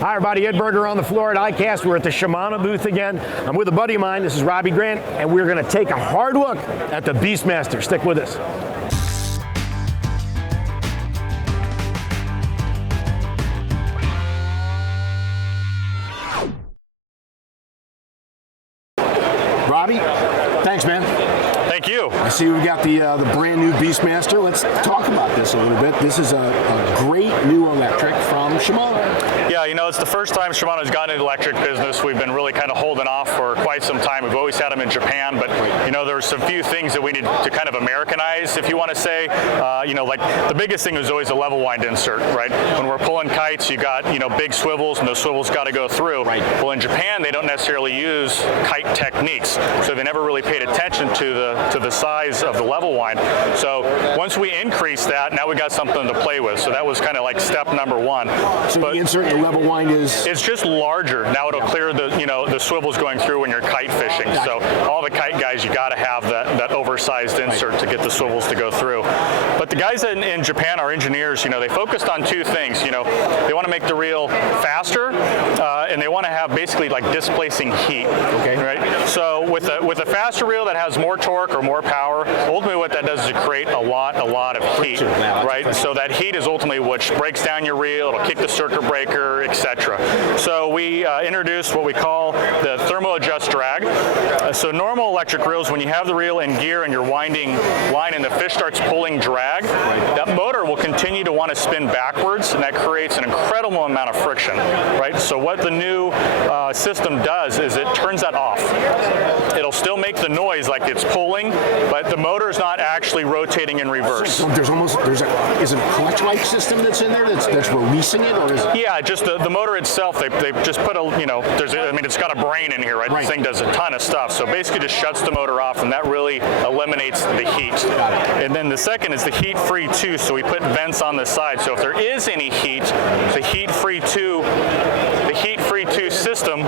Hi everybody, Ed Berger on the floor at ICAST. We're at the Shimano booth again. I'm with a buddy of mine, this is Robby Grant, and we're going to take a hard look at the Beastmaster. Stick with us. Robby, thanks man. Thank you. I see we've got the brand new Beastmaster. Let's talk about this a little bit. This is a great new electric from Shimano. Yeah, you know, it's the first time Shimano's gotten into the electric business. We've been really kind of holding off for quite some time. We've always had them in Japan, but you know, there's some few things that we need to kind of Americanize, if you want to say. You know, like the biggest thing was always a level wind insert, right? When we're pulling kites, you got, you know, big swivels, and those swivels got to go through. Right. Well, in Japan, they don't necessarily use kite techniques, so they never really paid attention to the size of the level wind. So once we increased that, now we got something to play with. So that was kind of like step number one. So the insert in the level wind is? It's just larger. Now it'll clear the, you know, the swivels going through when you're kite fishing. So all the kite guys, you got to have that oversized insert to get the swivels to go through. But the guys in Japan, our engineers, you know, they focused on two things. You know, they want to make the reel faster, and they want to have basically like displacing heat. Okay. Right. So with a faster reel that has more torque or more power, ultimately what that does is create a lot of heat, right? So that heat is ultimately what breaks down your reel. It'll kick the circuit breaker, etc. So we introduced what we call the thermo adjust drag. So normal electric reels, when you have the reel in gear and you're winding line and the fish starts pulling drag, that motor will continue to want to spin backwards, and that creates an incredible amount of friction, right? So what the new system does is it turns that off. It'll still make the noise like it's pulling, but the motor's not actually rotating in reverse. So is it a clutch-like system that's in there that's releasing it, or is it? Yeah, just the motor itself, they just put a, you know, it's got a brain in here, right? This thing does a ton of stuff. So basically just shuts the motor off, and that really eliminates the heat. Got it. And then the second is the heat-free 2, so we put vents on the side. So if there is any heat, the heat-free 2 system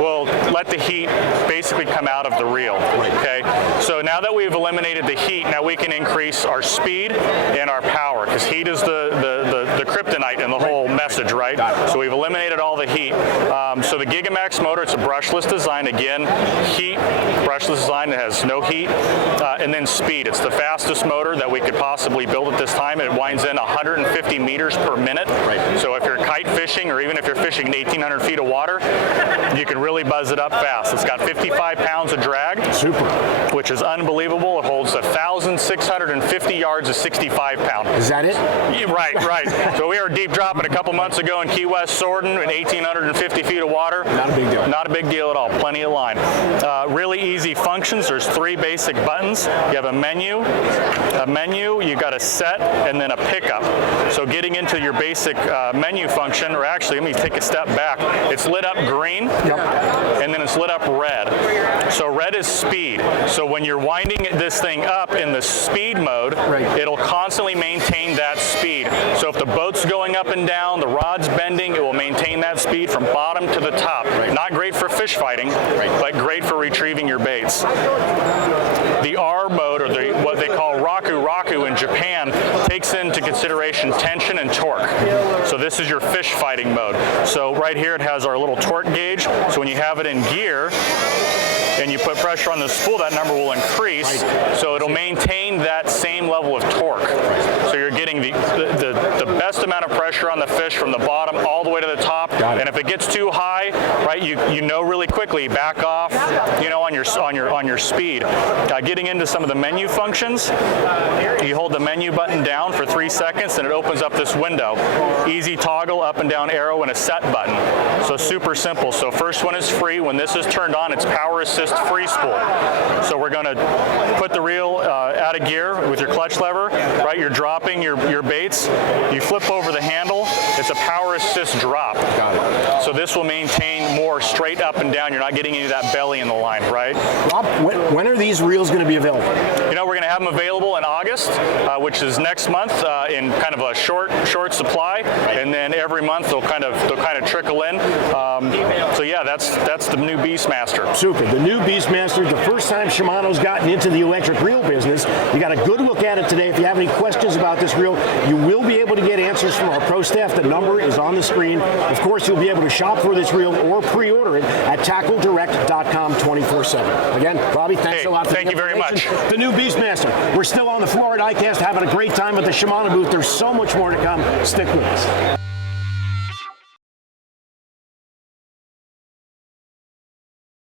will let the heat basically come out of the reel. Okay. So now that we've eliminated the heat, now we can increase our speed and our power, because heat is the kryptonite in the whole message, right? So we've eliminated all the heat. So the Gigamax motor, it's a brushless design. Again, heat, brushless design, it has no heat. And then speed. It's the fastest motor that we could possibly build at this time. It winds in 150 meters per minute. Right. So if you're kite fishing, or even if you're fishing 1,800 feet of water, you can really buzz it up fast. It's got 55 pounds of drag. Super. Which is unbelievable. It holds 1,650 yards of 65 pound. Is that it? Yeah, right. So we were deep dropping a couple months ago in Key West, Sorden, in 1,850 feet of water. Not a big deal. Not a big deal at all. Plenty of line. Really easy functions. There's 3 basic buttons. You have a menu, you got a set, and then a pickup. So getting into your basic menu function, or actually, let me take a step back. It's lit up green, and then it's lit up red. So red is speed. So when you're winding this thing up in the speed mode, it'll constantly maintain that speed. So if the boat's going up and down, the rod's bending, it will maintain that speed from bottom to the top. Not great for fish fighting, but great for retrieving your baits. The R mode, or what they call Raku in Japan, takes into consideration tension and torque. So this is your fish fighting mode. So right here it has our little torque gauge. So when you have it in gear and you put pressure on the spool, that number will increase. So it'll maintain that same level of torque. So you're getting the best amount of pressure on the fish from the bottom all the way to the top. And if it gets too high, right, you know really quickly, back off, you know, on your speed. Getting into some of the menu functions, you hold the menu button down for 3 seconds and it opens up this window. Easy toggle, up and down arrow, and a set button. So super simple. So first one is free. When this is turned on, it's power assist free spool. So we're going to put the reel out of gear with your clutch lever, right? You're dropping your baits. You flip over the handle. It's a power assist drop. So this will maintain more straight up and down. You're not getting into that belly in the line, right? Rob, when are these reels going to be available? You know, we're going to have them available in August, which is next month, in kind of a short supply, and then every month they'll kind of trickle in. So yeah, that's the new Beastmaster. Super. The new Beastmaster, the first time Shimano's gotten into the electric reel business. You got a good look at it today. If you have any questions about this reel, you will be able to get answers from our pro staff. The number is on the screen. Of course, you'll be able to shop for this reel or pre-order it at TackleDirect.com 24/7. Again, Robby, thanks a lot for thank you very much. The new Beastmaster. We're still on the floor at ICAST having a great time at the Shimano booth. There's so much more to come. Stick with us.